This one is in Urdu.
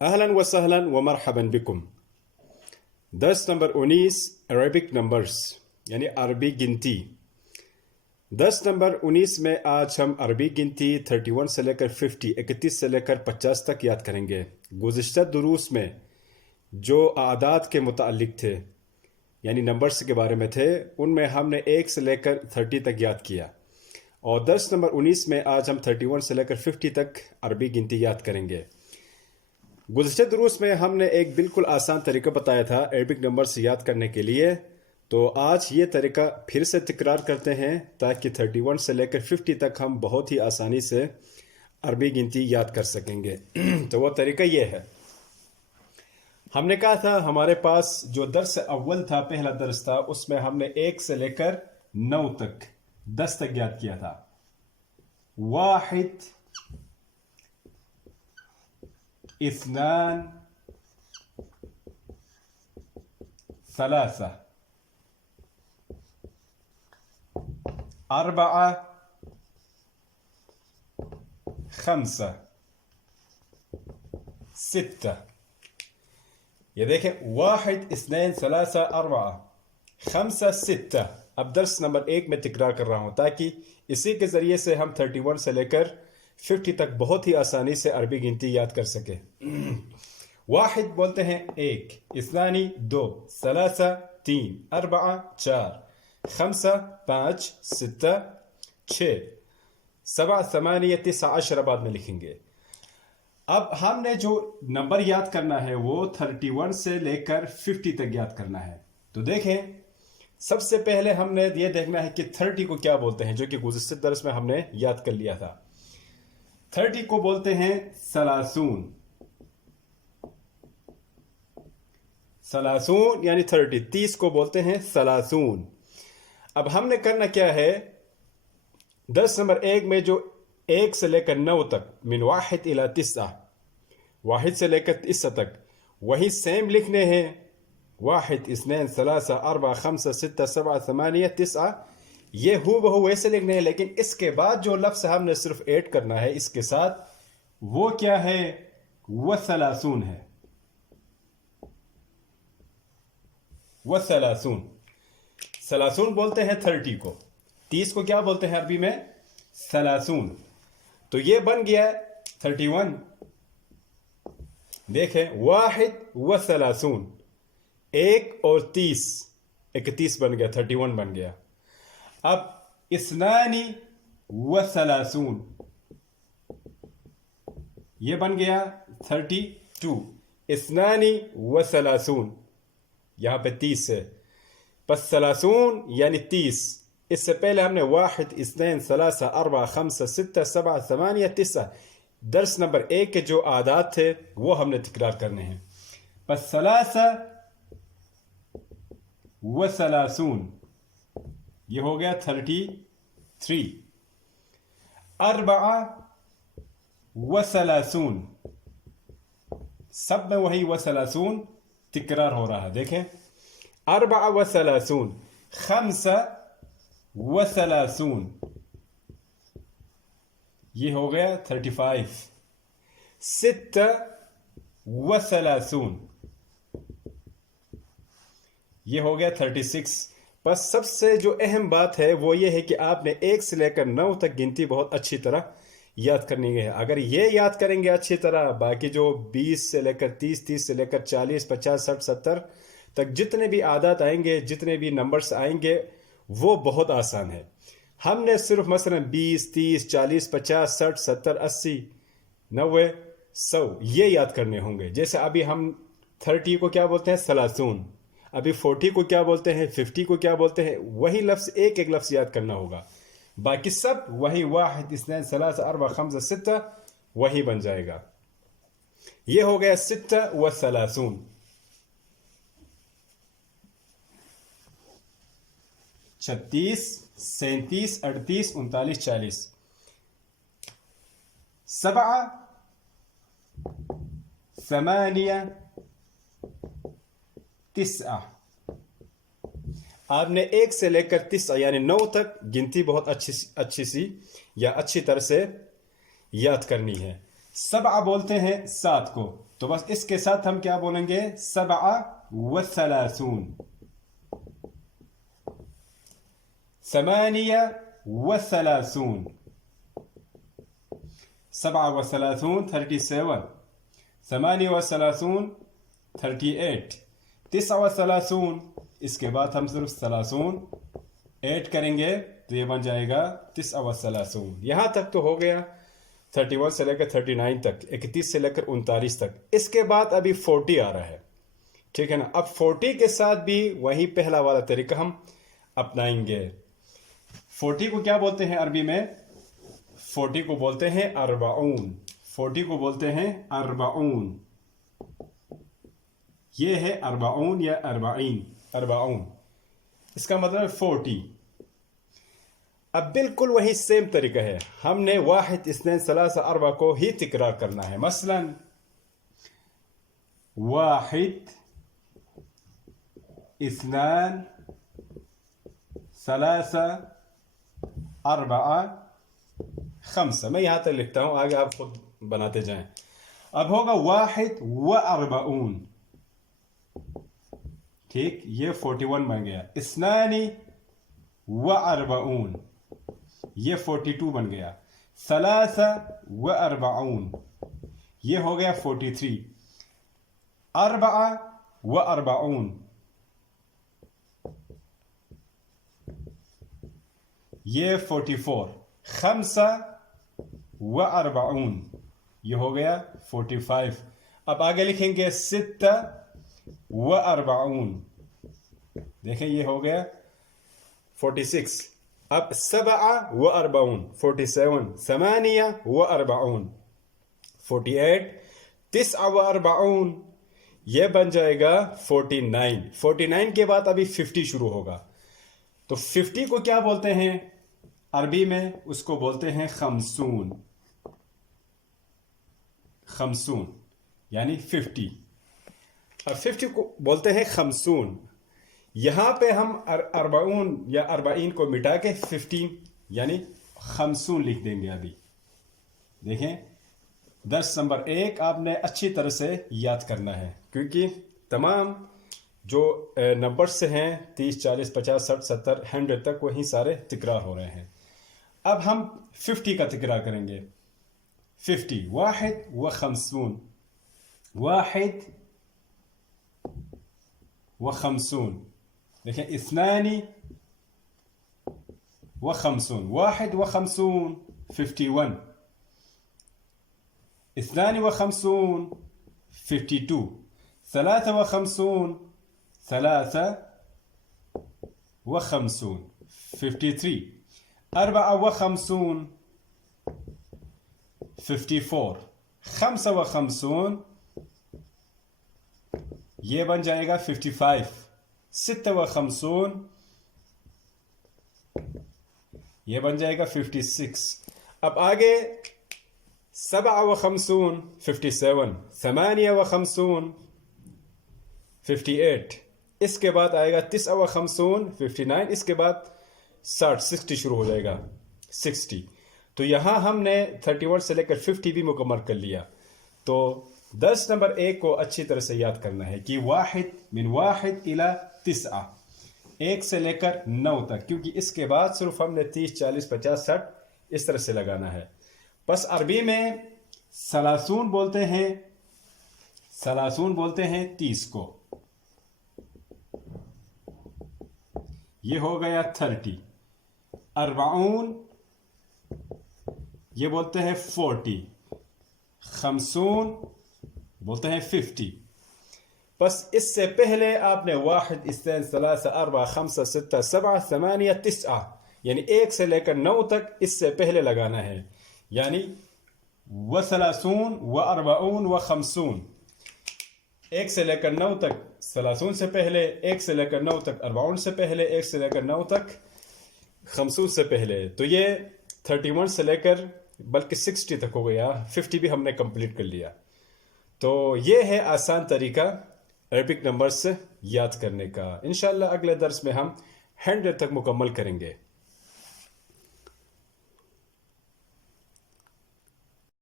اہلا وسہلا ومرحبا بکم. درس نمبر 19 عربک نمبرز یعنی عربی گنتی. درس نمبر 19 میں آج ہم عربی گنتی 31 سے لے کر 50 31 سے لے کر 50 تک یاد کریں گے. گزشتہ دروس میں جو اعداد کے متعلق تھے یعنی نمبرز کے بارے میں تھے ان میں ہم نے 1 سے لے کر 30 تک یاد کیا، اور درس نمبر 19 میں آج ہم 31 سے لے کر 50 تک عربی گنتی یاد کریں گے. گزشتہ دروس میں ہم نے ایک بالکل آسان طریقہ بتایا تھا عربک نمبرز یاد کرنے کے لیے، تو آج یہ طریقہ پھر سے تکرار کرتے ہیں تاکہ 31 سے لے کر 50 تک ہم بہت ہی آسانی سے عربی گنتی یاد کر سکیں گے. تو وہ طریقہ یہ ہے، ہم نے کہا تھا ہمارے پاس جو درس اول تھا، پہلا درس تھا، اس میں ہم نے 1 سے لے کر 9 تک 10 تک یاد کیا تھا. 1 2 3 4 5 6. یہ دیکھیں 1 2 3 4 5 6. اب درس نمبر 1 میں تکرار کر رہا ہوں تاکہ اسی کے ذریعے سے ہم 31 سے لے کر 50 تک بہت ہی آسانی سے عربی گنتی یاد کر سکے. 1 بولتے ہیں 1، 2 2، 3 3، 4 4، 5 5، 6 6، 7 8 9 10 بعد میں لکھیں گے. اب ہم نے جو نمبر یاد کرنا ہے وہ 31 سے لے کر 50 تک یاد کرنا ہے. تو دیکھیں سب سے پہلے ہم نے یہ دیکھنا ہے کہ 30 کو کیا بولتے ہیں، جو کہ گزشتہ درس میں ہم نے یاد کر لیا تھا. 30 کو بولتے ہیں 30. 30 یعنی 30. 30 کو بولتے ہیں 30. اب ہم نے کرنا کیا ہے، درس نمبر 1 میں جو 1 سے لے کر 9 تک، من 1 الى 9، 1 سے لے کر 9 تک وہی سیم لکھنے ہیں. 1 2 3 4 5 6 7 8 9 یہ ہو بہو ویسے لکھنے ہیں، لیکن اس کے بعد جو لفظ ہم نے صرف ایڈ کرنا ہے اس کے ساتھ، وہ کیا ہے، وثلاثون ہے. وثلاثون، ثلاثون بولتے ہیں 30 کو. 30 کو کیا بولتے ہیں عربی میں، ثلاثون. تو یہ بن گیا 31. دیکھیں 1 وثلاثون، 1 اور 30، 31 بن گیا، 31 بن گیا. اب 2 وثلاثون، یہ بن گیا 32. 2 وثلاثون، یہاں پہ 30 ہے، پس ثلاثون یعنی 30. اس سے پہلے ہم نے 1 2 3 4 5 6 7 8 9 درس نمبر 1 کے جو اعداد تھے وہ ہم نے تکرار کرنے ہیں. پس 3 وثلاثون، یہ ہو گیا 33. 4 وثلاثون، سب میں وہی وثلاثون تکرار ہو رہا ہے. دیکھیں 4 وثلاثون. 5 وثلاثون، یہ ہو گیا 35. 6 وثلاثون، یہ ہو گیا 36. بس سب سے جو اہم بات ہے وہ یہ ہے کہ آپ نے 1 سے لے کر 9 تک گنتی بہت اچھی طرح یاد کرنی ہے. اگر یہ یاد کریں گے اچھی طرح، باقی جو 20 سے لے کر 30، 30 سے لے کر 40، 50، 60، 70 تک جتنے بھی اعداد آئیں گے، جتنے بھی نمبرز آئیں گے، وہ بہت آسان ہے. ہم نے صرف مثلا 20، 30، 40، 50، 60، 70، 80، 90، 100 یہ یاد کرنے ہوں گے. جیسے ابھی ہم 30 کو کیا بولتے ہیں، ثلاثون. ابھی 40 کو کیا بولتے ہیں، 50 کو کیا بولتے ہیں، وہی لفظ ایک ایک لفظ یاد کرنا ہوگا. باقی سب وہی 1 2 3 4 5 6 وہی بن جائے گا. یہ ہو گیا 6 وثلاثون. 36، 37، 38، 39، 40. 7 8 9. آپ نے 1 سے لے کر 9 یعنی 9 تک گنتی بہت اچھی سی یا اچھی طرح سے یاد کرنی ہے. 7 بولتے ہیں 7 کو. تو بس اس کے ساتھ ہم کیا بولیں گے؟ 37 38 37 37 38 38 39 اس کے بعد ہم صرف 30 ایڈ کریں گے تو یہ بن جائے گا 39. یہاں تک تو ہو گیا 31 سے لے کر 39 تک، 31 سے لے کر 39 تک. اس کے بعد ابھی 40 آ رہا ہے، ٹھیک ہے نا. اب 40 کے ساتھ بھی وہی پہلا والا طریقہ ہم اپنائیں گے. 40 کو کیا بولتے ہیں عربی میں؟ 40 کو بولتے ہیں اربعون. 40 کو بولتے ہیں اربعون. یہ ہے اربعون یا اربعین. اربعون اس کا مطلب 40. اب بالکل وہی سیم طریقہ ہے، ہم نے 1 2 3 4 کو ہی تکرار کرنا ہے. مثلا 1 2 3 4 5. میں یہاں تک لکھتا ہوں، آگے آپ خود بناتے جائیں. اب ہوگا 41 ٹھیک، یہ 41 بن گیا. 42 یہ 42 بن گیا. 43 یہ ہو گیا 43. 44 یہ 44. 45 یہ ہو گیا 45. اب آگے لکھیں گے 46. دیکھیں یہ ہو گیا 46. اب 47 47. 48 48. 49 یہ بن جائے گا 49. 49 کے بعد ابھی 50 شروع ہوگا. تو 50 کو کیا بولتے ہیں عربی میں؟ اس کو بولتے ہیں 50. 50 یعنی 50. اب 50 کو بولتے ہیں 50. یہاں پہ ہم 40 یا 40 کو مٹا کے 50 یعنی 50 لکھ دیں گے. ابھی دیکھیں درس نمبر 1 آپ نے اچھی طرح سے یاد کرنا ہے، کیونکہ تمام جو نمبر سے ہیں 30 40 50 60 70 100 تک وہی سارے تکرار ہو رہے ہیں. اب ہم 50 کا تکرار کریں گے. 50 51 51. دیکھیں 52 51 51 52. 52 52. 53 53 53. 54 54. 55 یہ بن جائے گا 55. 56 یہ بن جائے گا 56. اب آگے 57 57. 58 58. اس کے بعد آئے گا 59 59. اس کے بعد 60 شروع ہو جائے گا 60. تو یہاں ہم نے 31 سے لے کر 50 بھی مکمل کر لیا. تو درس نمبر 1 کو اچھی طرح سے یاد کرنا ہے کہ 1 من 1 الى 9 1 سے لے کر 9 تک، کیونکہ اس کے بعد صرف ہم نے 30 40 50 60 اس طرح سے لگانا ہے. بس عربی میں 30 بولتے ہیں 30 کو. یہ ہو گیا 30. 40 یہ بولتے ہیں 40. 50 بولتے ہیں 50. بس اس سے پہلے آپ نے 1 2 3 4 5 6 7 8 9 یعنی 1 سے لے کر 9 تک اس سے پہلے لگانا ہے. یعنی 30 40 50. 1 سے لے کر 9 تک 30 سے پہلے، 1 سے لے کر 9 تک 40 سے پہلے، 1 سے لے کر 9 تک 50 سے پہلے. تو یہ 31 سے لے کر بلکہ 60 تک ہو گیا. 50 بھی ہم نے کمپلیٹ کر لیا. تو یہ ہے آسان طریقہ عربک نمبر سے یاد کرنے کا. انشاءاللہ اگلے درس میں ہم 100 تک مکمل کریں گے.